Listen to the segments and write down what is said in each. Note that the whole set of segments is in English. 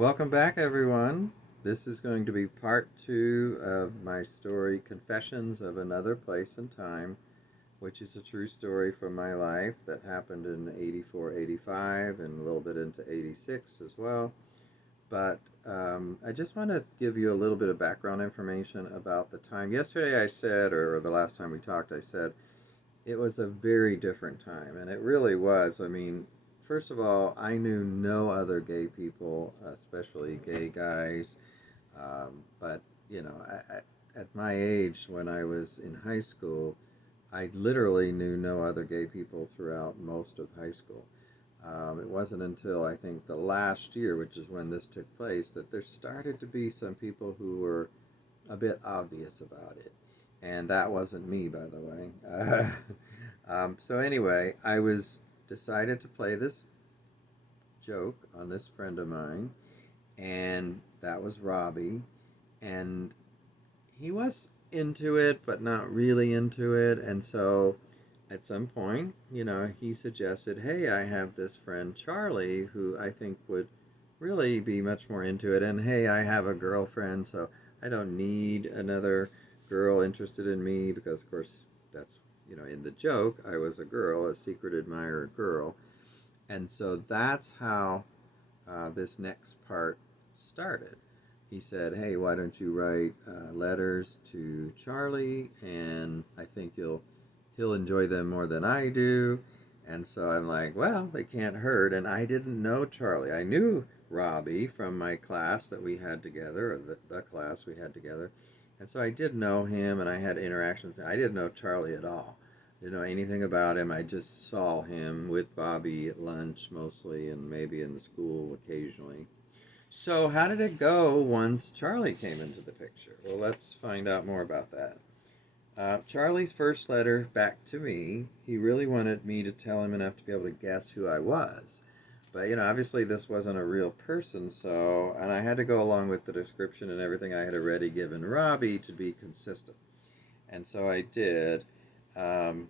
Welcome back, everyone. This is going to be part two of my story, Confessions of Another Place and Time, which is a true story from my life that happened in 84, 85, and a little bit into 86 as well. But I just want to give you a little bit of background information about the time. Yesterday I said, or the last time we talked, I said it was a very different time, and it really was. I mean, first of all, I knew no other gay people, especially gay guys. But at my age, when I was in high school, I literally knew no other gay people throughout most of high school. It wasn't until I think the last year, which is when this took place, that there started to be some people who were a bit obvious about it. And that wasn't me, by the way. So anyway, I was decided to play this joke on this friend of mine, and that was Robbie. And he was into it, but not really into it. And so at some point, he suggested, hey, I have this friend Charlie who I think would really be much more into it. And hey, I have a girlfriend, so I don't need another girl interested in me because, of course, that's, in the joke, I was a girl, a secret admirer girl. And so that's how this next part started. He said, hey, why don't you write letters to Charlie, and I think he'll enjoy them more than I do. And so I'm like, well, they can't hurt. And I didn't know Charlie. I knew Robbie from my class that we had together, or the class we had together. And so I did know him, and I had interactions. I didn't know Charlie at all. Didn't know anything about him. I just saw him with Bobby at lunch mostly, and maybe in the school occasionally. So, how did it go once Charlie came into the picture? Well, let's find out more about that. Charlie's first letter back to me, he really wanted me to tell him enough to be able to guess who I was. But, obviously this wasn't a real person, so, and I had to go along with the description and everything I had already given Robbie to be consistent. And so I did. Um,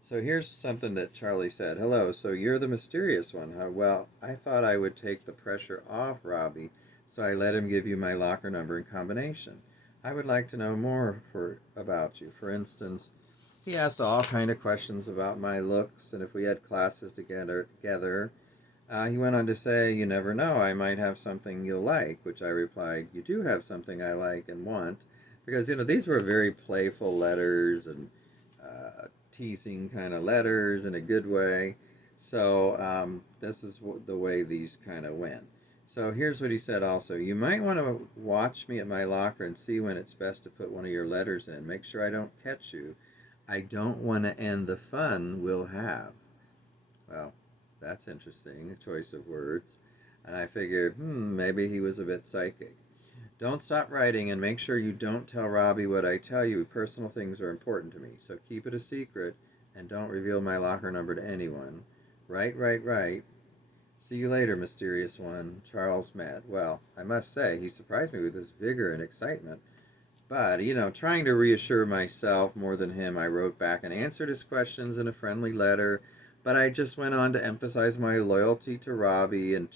so here's something that Charlie said. Hello, so you're the mysterious one, huh? Well, I thought I would take the pressure off Robbie, so I let him give you my locker number and combination. I would like to know more about you. For instance, he asked all kind of questions about my looks and if we had classes together. He went on to say, you never know, I might have something you'll like, which I replied, you do have something I like and want. Because, these were very playful letters and teasing kind of letters in a good way. So this is the way these kind of went. So here's what he said also. You might want to watch me at my locker and see when it's best to put one of your letters in. Make sure I don't catch you. I don't want to end the fun we'll have. Well, that's interesting, a choice of words. And I figured, maybe he was a bit psychic. Don't stop writing and make sure you don't tell Robbie what I tell you. Personal things are important to me, so keep it a secret and don't reveal my locker number to anyone. Right, right, right. See you later, mysterious one. Charles Matt. Well, I must say, he surprised me with his vigor and excitement. But, trying to reassure myself more than him, I wrote back and answered his questions in a friendly letter. But I just went on to emphasize my loyalty to Robbie, and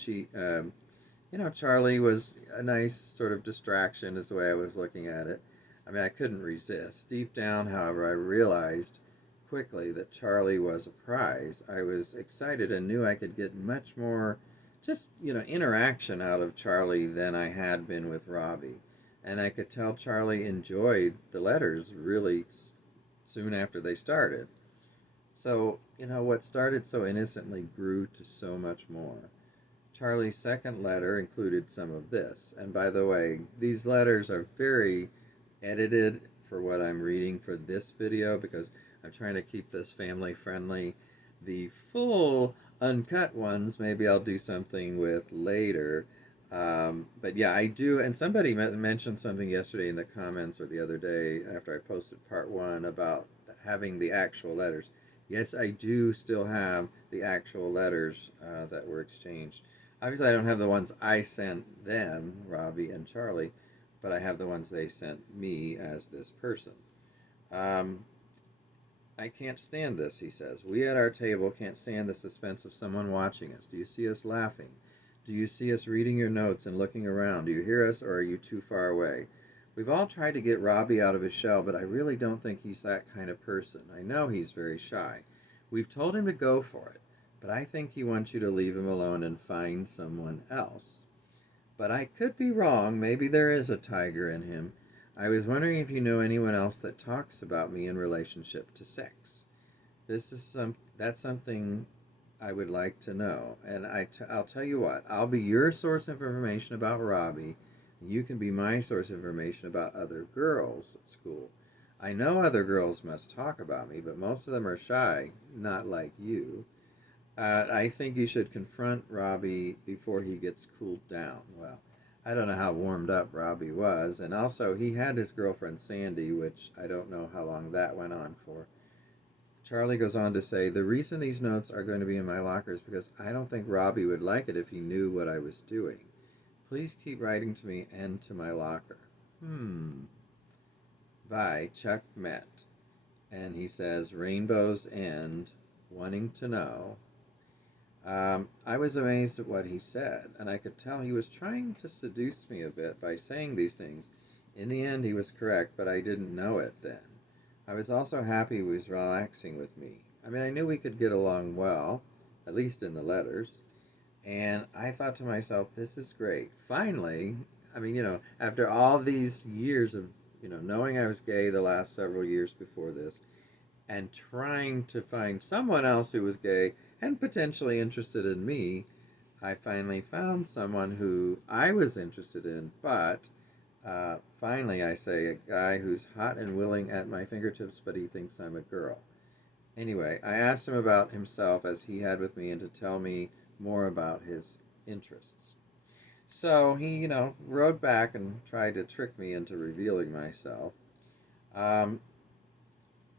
Charlie was a nice sort of distraction, is the way I was looking at it. I mean, I couldn't resist. Deep down, however, I realized quickly that Charlie was a prize. I was excited and knew I could get much more just, interaction out of Charlie than I had been with Robbie. And I could tell Charlie enjoyed the letters really soon after they started. So, what started so innocently grew to so much more. Charlie's second letter included some of this. And by the way, these letters are very edited for what I'm reading for this video because I'm trying to keep this family friendly. The full uncut ones, maybe I'll do something with later. But yeah, I do. And somebody mentioned something yesterday in the comments or the other day after I posted part one about having the actual letters. Yes, I do still have the actual letters that were exchanged. Obviously, I don't have the ones I sent them, Robbie and Charlie, but I have the ones they sent me as this person. Um, I can't stand this, he says. We at our table can't stand the suspense of someone watching us. Do you see us laughing? Do you see us reading your notes and looking around? Do you hear us, or are you too far away? We've all tried to get Robbie out of his shell, but I really don't think he's that kind of person. I know he's very shy. We've told him to go for it, but I think he wants you to leave him alone and find someone else. But I could be wrong. Maybe there is a tiger in him. I was wondering if you know anyone else that talks about me in relationship to sex. That's something I would like to know. And I'll tell you what. I'll be your source of information about Robbie. And you can be my source of information about other girls at school. I know other girls must talk about me, but most of them are shy, not like you. I think you should confront Robbie before he gets cooled down. Well, I don't know how warmed up Robbie was, and also he had his girlfriend Sandy, which I don't know how long that went on for. Charlie goes on to say, the reason these notes are going to be in my locker is because I don't think Robbie would like it if he knew what I was doing. Please keep writing to me and to my locker. By Chuck Met. And he says, Rainbow's End, wanting to know. I was amazed at what he said, and I could tell he was trying to seduce me a bit by saying these things. In the end, he was correct, but I didn't know it then. I was also happy he was relaxing with me. I mean, I knew we could get along well, at least in the letters, and I thought to myself, this is great. Finally, I mean, after all these years of, knowing I was gay the last several years before this, and trying to find someone else who was gay and potentially interested in me, I finally found someone who I was interested in, but finally I say a guy who's hot and willing at my fingertips, but he thinks I'm a girl. Anyway, I asked him about himself as he had with me and to tell me more about his interests. So he, wrote back and tried to trick me into revealing myself.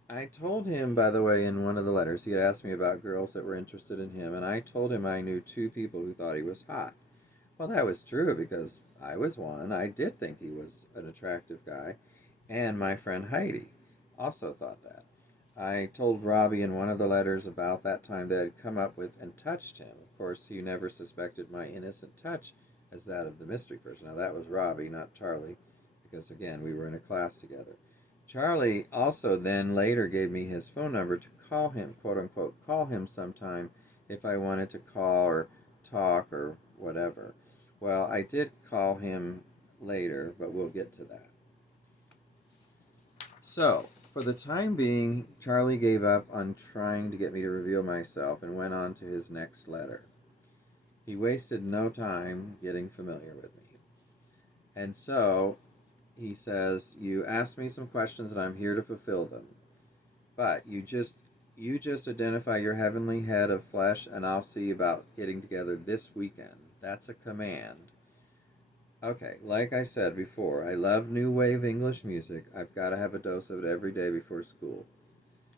I told him, by the way, in one of the letters, he had asked me about girls that were interested in him, and I told him I knew two people who thought he was hot. Well, that was true because I was one. I did think he was an attractive guy, and my friend Heidi also thought that. I told Robbie in one of the letters about that time that had come up with and touched him. Of course, he never suspected my innocent touch as that of the mystery person. Now, that was Robbie, not Charlie, because, again, we were in a class together. Charlie also then later gave me his phone number to call him, quote unquote, call him sometime if I wanted to call or talk or whatever. Well, I did call him later, but we'll get to that. So, for the time being, Charlie gave up on trying to get me to reveal myself and went on to his next letter. He wasted no time getting familiar with me. And so, he says, you asked me some questions and I'm here to fulfill them. But you just identify your heavenly head of flesh and I'll see about getting together this weekend. That's a command. Okay, like I said before, I love new wave English music. I've got to have a dose of it every day before school.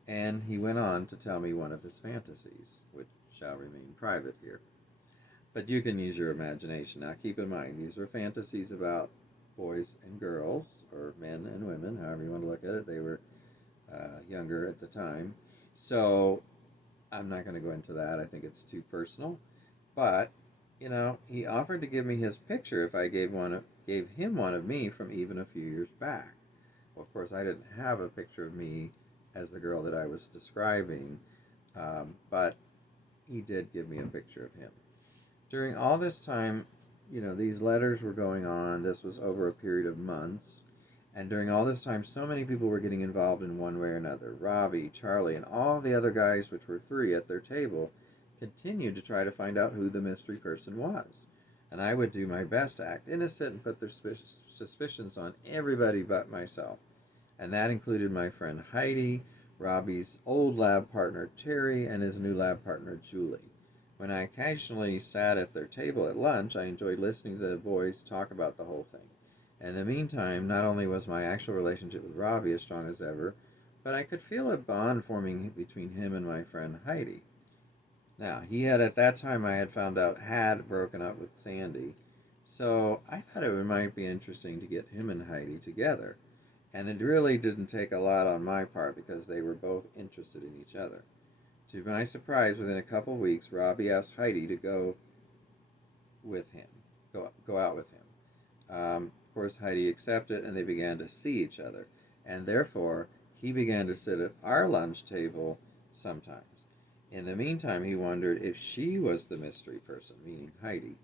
And he went on to tell me one of his fantasies, which shall remain private here. But you can use your imagination. Now keep in mind, these were fantasies about boys and girls, or men and women, however you want to look at it. They were younger at the time. So I'm not going to go into that. I think it's too personal. But, he offered to give me his picture if I gave him one of me from even a few years back. Well, of course, I didn't have a picture of me as the girl that I was describing, but he did give me a picture of him. During all this time, these letters were going on. This was over a period of months. And during all this time, so many people were getting involved in one way or another. Robbie, Charlie, and all the other guys, which were 3 at their table, continued to try to find out who the mystery person was. And I would do my best to act innocent and put their suspicions on everybody but myself. And that included my friend Heidi, Robbie's old lab partner Terry, and his new lab partner Julie. When I occasionally sat at their table at lunch, I enjoyed listening to the boys talk about the whole thing. In the meantime, not only was my actual relationship with Robbie as strong as ever, but I could feel a bond forming between him and my friend Heidi. Now, he had, at that time, I had found out, had broken up with Sandy, so I thought it might be interesting to get him and Heidi together. And it really didn't take a lot on my part because they were both interested in each other. To my surprise, within a couple weeks, Robbie asked Heidi to go with him, go out with him. Of course, Heidi accepted, and they began to see each other, and therefore he began to sit at our lunch table sometimes. In the meantime, he wondered if she was the mystery person, meaning Heidi.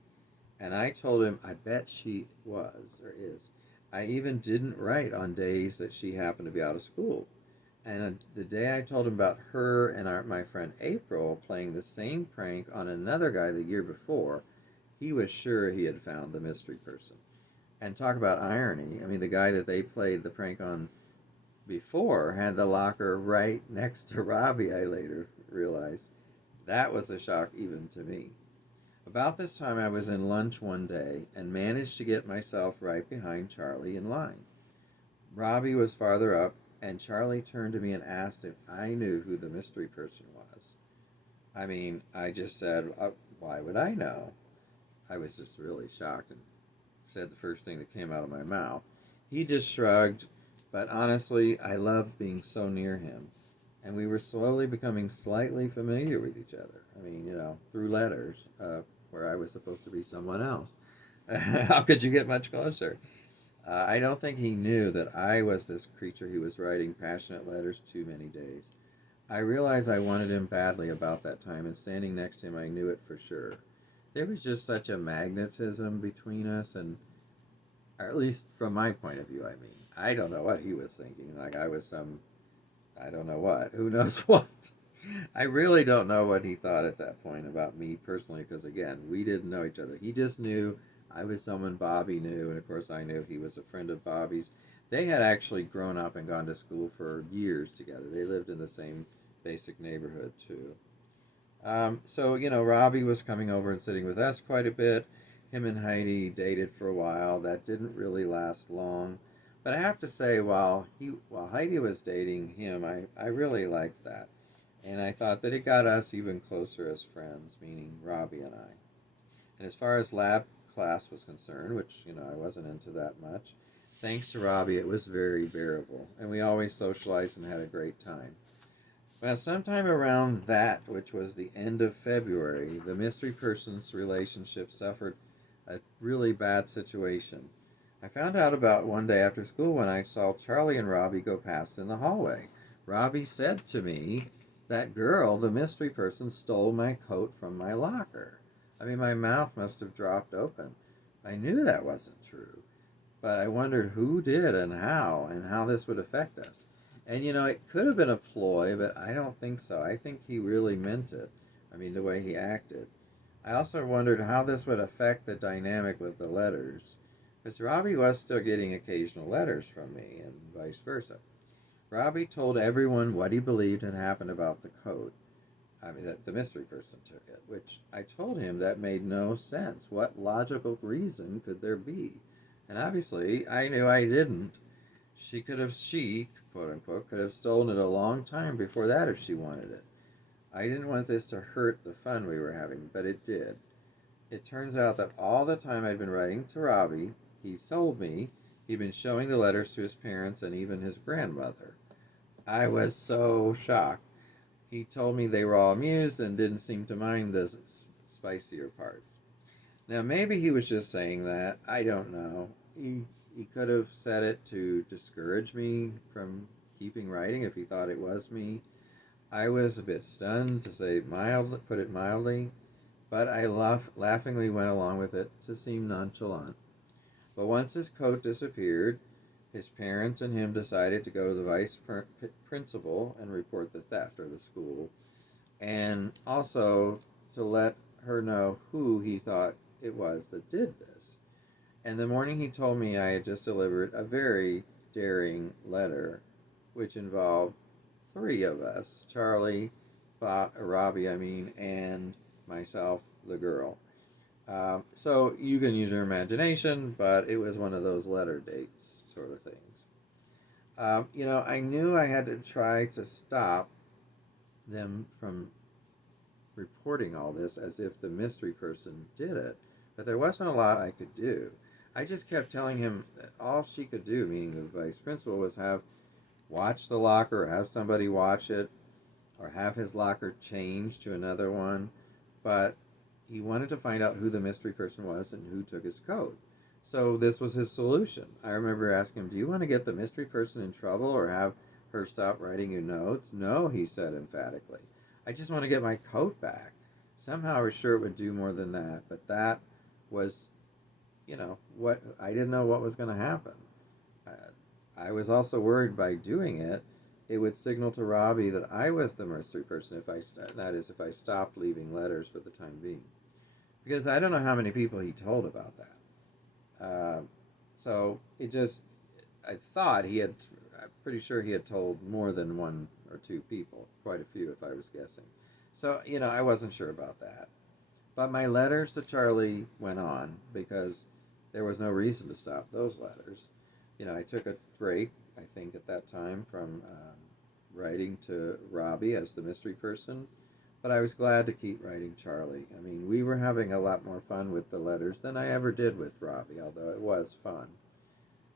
And I told him I bet she was or is. I even didn't write on days that she happened to be out of school. And the day I told him about her and my friend April playing the same prank on another guy the year before, he was sure he had found the mystery person. And talk about irony. I mean, the guy that they played the prank on before had the locker right next to Robbie, I later realized. That was a shock even to me. About this time, I was in lunch one day and managed to get myself right behind Charlie in line. Robbie was farther up, and Charlie turned to me and asked if I knew who the mystery person was. I mean, I just said, why would I know? I was just really shocked and said the first thing that came out of my mouth. He just shrugged, but honestly, I loved being so near him. And we were slowly becoming slightly familiar with each other. I mean, through letters, where I was supposed to be someone else. How could you get much closer? I don't think he knew that I was this creature he was writing passionate letters to many days. I realized I wanted him badly about that time, and standing next to him, I knew it for sure. There was just such a magnetism between us, and or at least from my point of view, I mean. I don't know what he was thinking. Like I was I don't know what. Who knows what? I really don't know what he thought at that point about me personally, because again, we didn't know each other. He just knew I was someone Bobby knew, and of course I knew he was a friend of Bobby's. They had actually grown up and gone to school for years together. They lived in the same basic neighborhood too. So, Robbie was coming over and sitting with us quite a bit. Him and Heidi dated for a while. That didn't really last long. But I have to say, while Heidi was dating him, I really liked that. And I thought that it got us even closer as friends, meaning Robbie and I. And as far as lab class was concerned, which, I wasn't into that much, thanks to Robbie, it was very bearable. And we always socialized and had a great time. Well, sometime around that, which was the end of February, the mystery person's relationship suffered a really bad situation. I found out about one day after school when I saw Charlie and Robbie go past in the hallway. Robbie said to me, that girl, the mystery person, stole my coat from my locker. I mean, my mouth must have dropped open. I knew that wasn't true, but I wondered who did and how this would affect us. And it could have been a ploy, but I don't think so. I think he really meant it. I mean, the way he acted. I also wondered how this would affect the dynamic with the letters, because Robbie was still getting occasional letters from me, and vice versa. Robbie told everyone what he believed had happened about the coat. I mean, that the mystery person took it, which I told him that made no sense. What logical reason could there be? And obviously, I knew I didn't. She, quote unquote, could have stolen it a long time before that if she wanted it. I didn't want this to hurt the fun we were having, but it did. It turns out that all the time I'd been writing to Robbie, he told me he'd been showing the letters to his parents and even his grandmother. I was so shocked. He told me they were all amused and didn't seem to mind the spicier parts. Now, maybe he was just saying that. I don't know. He could have said it to discourage me from keeping writing if he thought it was me. I was a bit stunned, to put it mildly, but I laughingly went along with it to seem nonchalant. But once his coat disappeared, his parents and him decided to go to the vice principal and report the theft, or the school, and also to let her know who he thought it was that did this. And the morning he told me I had just delivered a very daring letter, which involved 3 of us, Charlie, Robbie, and myself, the girl. So you can use your imagination, but it was one of those letter dates sort of things. I knew I had to try to stop them from reporting all this as if the mystery person did it, but there wasn't a lot I could do. I just kept telling him that all she could do, meaning the vice principal, was watch the locker, or have somebody watch it, or have his locker changed to another one. But he wanted to find out who the mystery person was and who took his coat. So this was his solution. I remember asking him, "Do you want to get the mystery person in trouble or have her stop writing you notes?" "No," he said emphatically. "I just want to get my coat back." Somehow I was sure it would do more than that, but that was, what I didn't know what was going to happen. Uh, I was also worried by doing it, it would signal to Robbie that I was the mystery person that is, if I stopped leaving letters for the time being. Because I don't know how many people he told about that. So it just, I thought he had, I'm pretty sure he had told more than one or two people, quite a few if I was guessing. So, I wasn't sure about that. But my letters to Charlie went on because there was no reason to stop those letters. I took a break, I think, at that time from writing to Robbie as the mystery person, but I was glad to keep writing Charlie. I mean, we were having a lot more fun with the letters than I ever did with Robbie, although it was fun.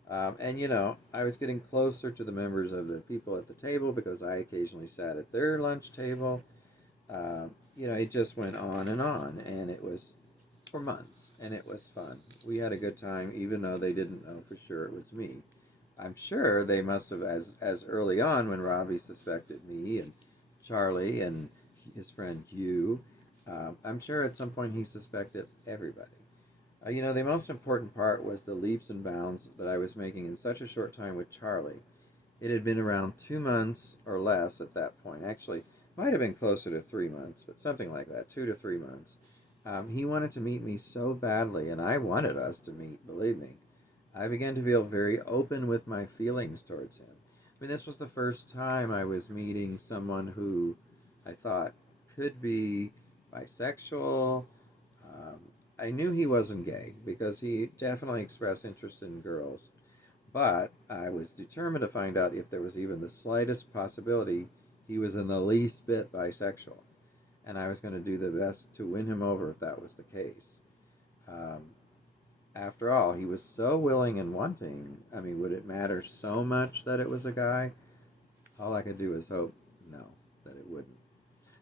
And I was getting closer to the members of the people at the table because I occasionally sat at their lunch table. It just went on, and it was for months, and it was fun. We had a good time, even though they didn't know for sure it was me. I'm sure they must have, as early on when Robbie suspected me and Charlie and his friend Hugh. I'm sure at some point he suspected everybody. The most important part was the leaps and bounds that I was making in such a short time with Charlie. It had been around 2 months or less at that point. Actually, might have been closer to 3 months, but something like that, 2 to 3 months. He wanted to meet me so badly, and I wanted us to meet, believe me. I began to feel very open with my feelings towards him. I mean, this was the first time I was meeting someone who I thought could be bisexual. Um, I knew he wasn't gay because he definitely expressed interest in girls, but I was determined to find out if there was even the slightest possibility he was in the least bit bisexual, and I was going to do the best to win him over if that was the case. Um, After all, he was so willing and wanting. I mean, would it matter so much that it was a guy? All I could do was hope no, that it wouldn't.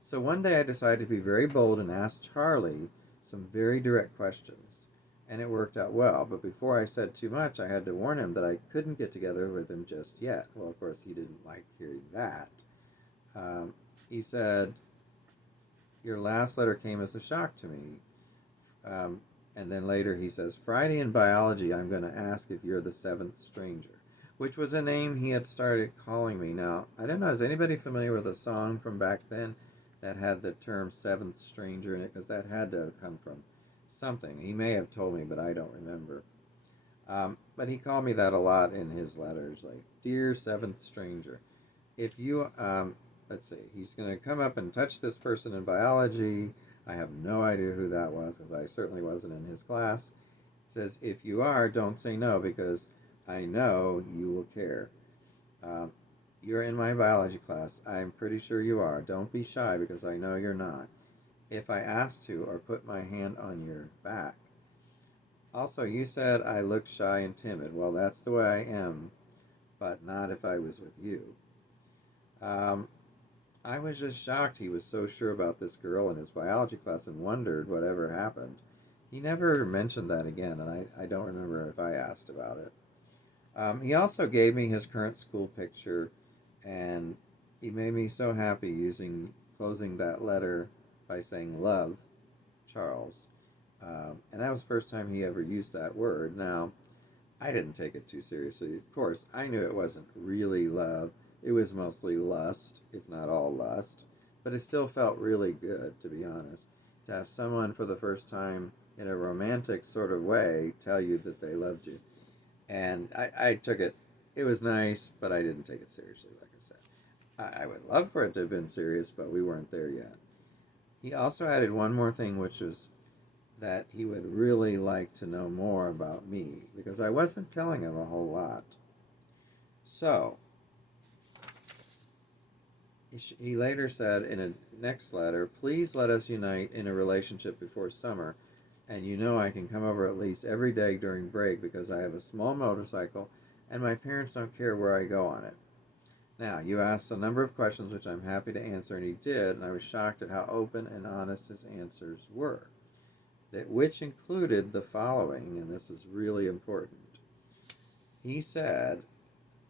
So one day I decided to be very bold and ask Charlie some very direct questions. And it worked out well, but before I said too much, I had to warn him that I couldn't get together with him just yet. Well, of course, he didn't like hearing that. Um, he said, "Your last letter came as a shock to me." Um, and then later he says, "Friday in biology, I'm going to ask if you're the seventh stranger," which was a name he had started calling me. Now, I don't know, is anybody familiar with a song from back then that had the term seventh stranger in it? Because that had to come from something. He may have told me, but I don't remember. But he called me that a lot in his letters, like, "Dear seventh stranger, if you, let's see, he's going to come up and touch this person in biology. I have no idea who that was because I certainly wasn't in his class. It says, if you are, don't say no because I know you will care. Um, you're in my biology class. I'm pretty sure you are. Don't be shy because I know you're not. If I ask to or put my hand on your back. Also, you said I look shy and timid. Well, that's the way I am, but not if I was with you." Um, I was just shocked he was so sure about this girl in his biology class and wondered whatever happened. He never mentioned that again, and I don't remember if I asked about it. He also gave me his current school picture, and he made me so happy closing that letter by saying, "Love, Charles." And that was the first time he ever used that word. Now, I didn't take it too seriously. Of course, I knew it wasn't really love. It was mostly lust, if not all lust. But it still felt really good, to be honest, to have someone for the first time in a romantic sort of way tell you that they loved you. And I took it, it was nice, but I didn't take it seriously, like I said. I would love for it to have been serious, but we weren't there yet. He also added one more thing, which was that he would really like to know more about me because I wasn't telling him a whole lot. So, he later said in a next letter, "Please let us unite in a relationship before summer, and you know I can come over at least every day during break because I have a small motorcycle and my parents don't care where I go on it." Now, you asked a number of questions which I'm happy to answer, and he did, and I was shocked at how open and honest his answers were. which included the following, and this is really important. He said,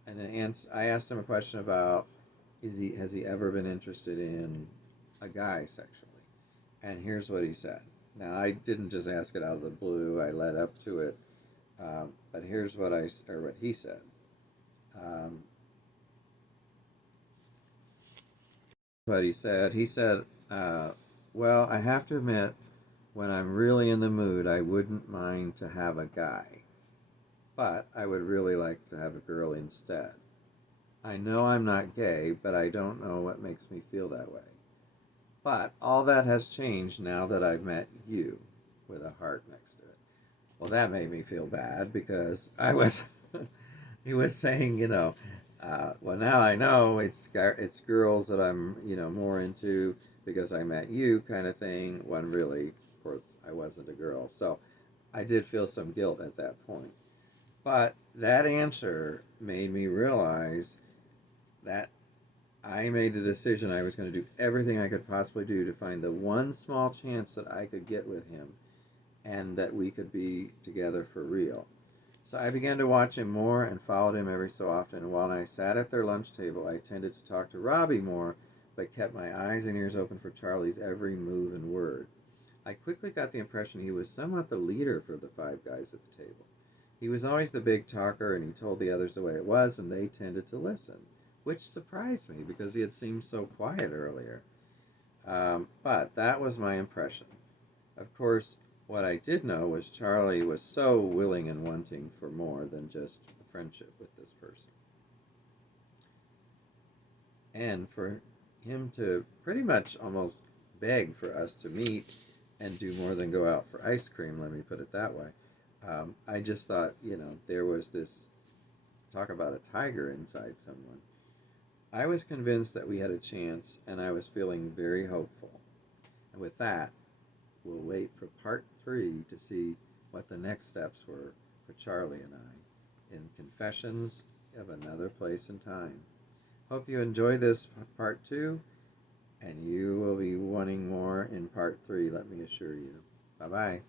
I asked him a question about has he ever been interested in a guy sexually? And here's what he said. Now, I didn't just ask it out of the blue. I led up to it. But here's what he said. Um, what he said. He said, well, I have to admit, when I'm really in the mood, I wouldn't mind to have a guy. But I would really like to have a girl instead. I know I'm not gay, but I don't know what makes me feel that way. But all that has changed now that I've met you, with a heart next to it. Well, that made me feel bad because he was saying, well, now I know it's girls that I'm, more into because I met you kind of thing, when really, of course, I wasn't a girl. So I did feel some guilt at that point. But that answer made me realize that I made the decision I was going to do everything I could possibly do to find the one small chance that I could get with him and that we could be together for real. So I began to watch him more and followed him every so often. And while I sat at their lunch table, I tended to talk to Robbie more, but kept my eyes and ears open for Charlie's every move and word. I quickly got the impression he was somewhat the leader for the five guys at the table. He was always the big talker, and he told the others the way it was, and they tended to listen, which surprised me because he had seemed so quiet earlier. But that was my impression. Of course, what I did know was Charlie was so willing and wanting for more than just a friendship with this person. And for him to pretty much almost beg for us to meet and do more than go out for ice cream, let me put it that way. I just thought, there was this talk about a tiger inside someone. I was convinced that we had a chance, and I was feeling very hopeful. And with that, we'll wait for part 3 to see what the next steps were for Charlie and I in Confessions of Another Place and Time. Hope you enjoy this part 2, and you will be wanting more in part 3, let me assure you. Bye-bye.